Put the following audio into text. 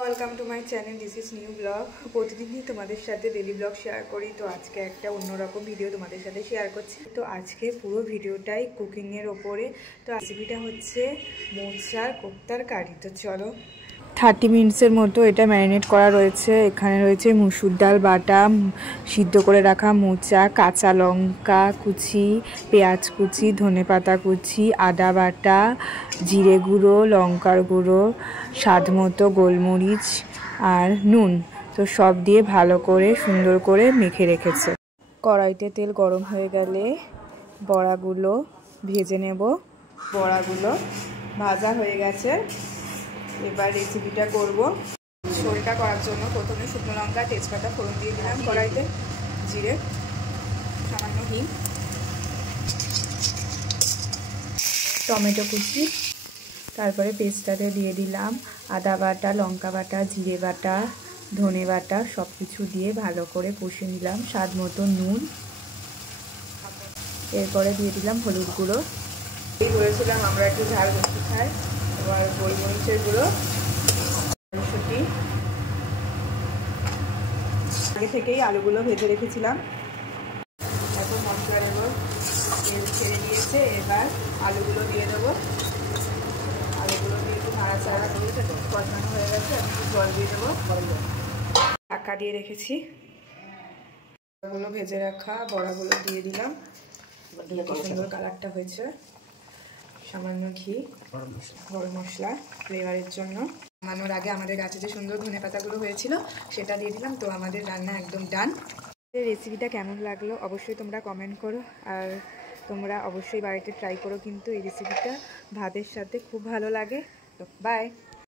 Welcome to my channel, this is new blog. প্রতিদিনই তোমাদের সাথে ডেলি ব্লগ শেয়ার করি, তো আজকে একটা অন্যরকম ভিডিও তোমাদের সাথে শেয়ার করছি। তো আজকে পুরো ভিডিওটাই কুকিংয়ের ওপরে। তো রেসিপিটা হচ্ছে মোচার কোপ্তার কারি। তো চলো, 30 মিনিটসের মতো এটা ম্যারিনেট করা রয়েছে। এখানে রয়েছে মুসুর ডাল বাটা, সিদ্ধ করে রাখা মোচা, কাঁচা লঙ্কা কুচি, পেঁয়াজ কুচি, ধনেপাতা কুচি, আদা বাটা, জিরে গুঁড়ো, লঙ্কার গুঁড়ো, স্বাদ মতো গোলমরিচ আর নুন। তো সব দিয়ে ভালো করে সুন্দর করে মেখে রেখেছে। কড়াইতে তেল গরম হয়ে গেলে বড়াগুলো ভেজে নেব। বড়াগুলো ভাজা হয়ে গেছে, এবার রেসিপিটা করব। ঝোলটা করার জন্য প্রথমে শুকনো লঙ্কা, তেজপাতা ফোড়ন দিয়ে দিলাম কড়াইতে, জিরে, সামান্য হিং, টমেটো কুচি, তারপরে পেস্টটাতে দিয়ে দিলাম আদা বাটা, লঙ্কা বাটা, জিরে বাটা, ধনে বাটা, সব কিছু দিয়ে ভালো করে কষে নিলাম। স্বাদ মতো নুন, এরপরে দিয়ে দিলাম হলুদ গুঁড়ো। এই বলেছিলাম আমরা একটু ঝাল বেশি খাই। এবার গোলমরিচের গুঁড়ো, মটরশুঁটি, আগে থেকেই আলুগুলো ভেজে রেখেছিলাম। এখন মশলা দেবো, তেল ছেড়ে দিয়েছে, এবার আলুগুলো দিয়ে দেবো। আলুগুলো দিয়ে একটু নাড়াচাড়া করে কষানো হয়ে গেছে, আমি একটু জল দিয়ে দেবো। ঢাকা দিয়ে রেখেছি। বড়াগুলো ভেজে রাখা বড়াগুলো দিয়ে দিলাম। কি সুন্দর কালারটা হয়েছে। সামান্য ঘি, গরম মশলা ফ্লেভারের জন্য। নামানোর আগে আমাদের গাছে যে সুন্দর ধনেপাতাগুলো হয়েছিল সেটা দিয়ে দিলাম। তো আমাদের রান্না একদম ডান। রেসিপিটা কেমন লাগলো অবশ্যই তোমরা কমেন্ট করো, আর তোমরা অবশ্যই বাড়িতে ট্রাই করো, কিন্তু এই রেসিপিটা ভাতের সাথে খুব ভালো লাগে। তো বাই।